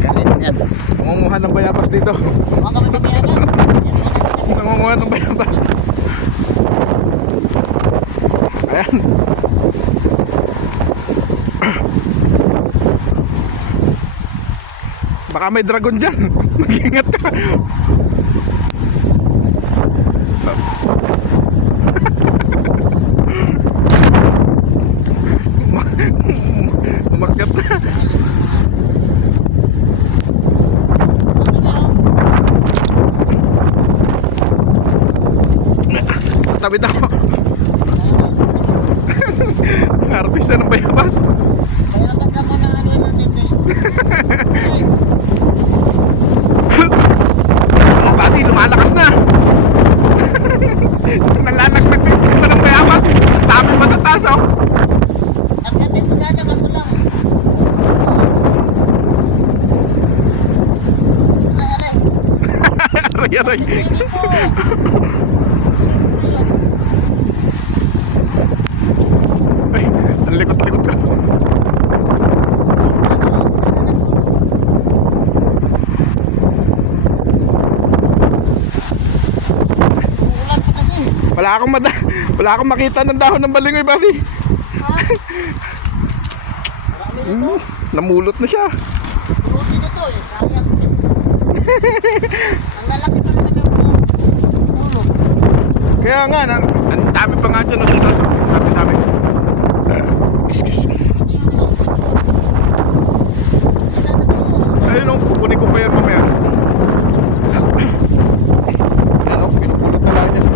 Galit yan. Nangunguha ng bayabas dito. Baka kami ng bayabas. Nangunguha ng bayabas. Ayan. Baka may dragon dyan. Mag-ingat ka. Umakyat na. Tabit ako. Harvest na ng bayabas. Bayabas ako na ano natin din. Mga buddy, lumalakas na. Nalalaglag na yung ng bayabas. Dami pa sa taas, oh. At natin ko sana ako lang. Aray, aray. Aray, aray. Ay, ang likot-likot ka. Ulan pa kasi. Wala akong makita ng dahon ng balingoy, buddy. Namulot na siya. Pulutin ito eh. Sayang. Ang lalaki pa naman yung ulo. Kaya nga, ang dami pa nga dyan. Dami. Excuse me. Hindi yung ulo. Ayun, oh, kukunin ko pa yan mamaya. Ano, pinupulot na lang niya sa...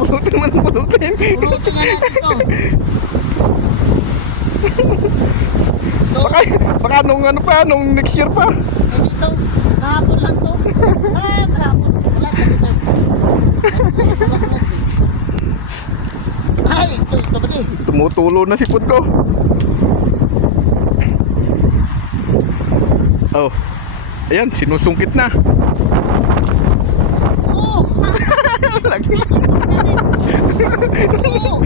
Pulutin man, pulutin. Pulutin nga natin ito. Baka nung ano pa, nung next year pa. Dito, kahapon lang to. Kahapon. Wala ka dito. Ay, ito ba di? Tumutulo na sipon ko. Oh. Ayan, sinusungkit na. Oo! Laglag. Oo!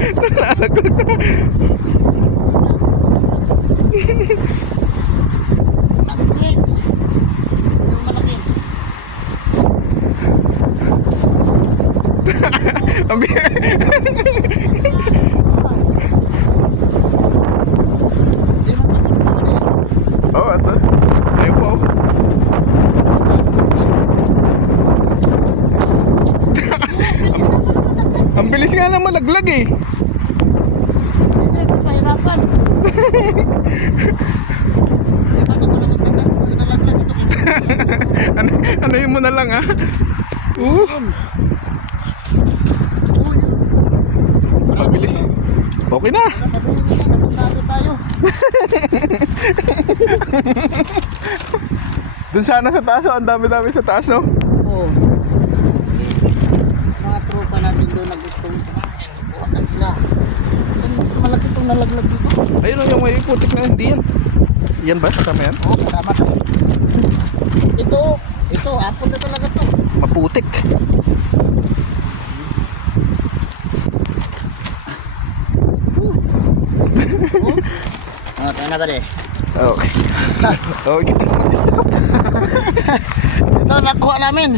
Nagkit. Yung malaki. Ang bi- Di mo pa Oh, ito. Ayun po. Ang bilis nga na malaglag eh. Hindi ko pahirapan. Ay, bago ko na magtandang. Sinalaglag ito. Ano mo na lang ah. Ang bilis. Okay na. Nagtalo tayo. Dun sana sa taas, oh. Ang dami-dami sa taas, no? Oo. Mga tropa natin doon nagustong kumain. Buwakan sila. Malaki itong nalaglag dito. Ayun oh, yung may putik na hindi yan. Yan ba? Kasama yan? Oo, kasama to. Ito, apple na talaga to. Maputik. Tayo na ba de? Okay. Okay. Mag-stop. Ito, nakuha namin.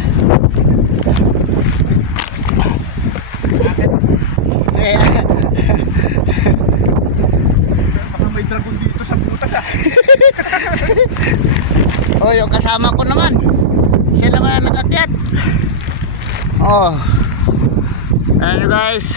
Baka may dragon dito sa butas ah. Oh, yung kasama ko naman. Siya naman ang nakakyat. Oh. Ano guys?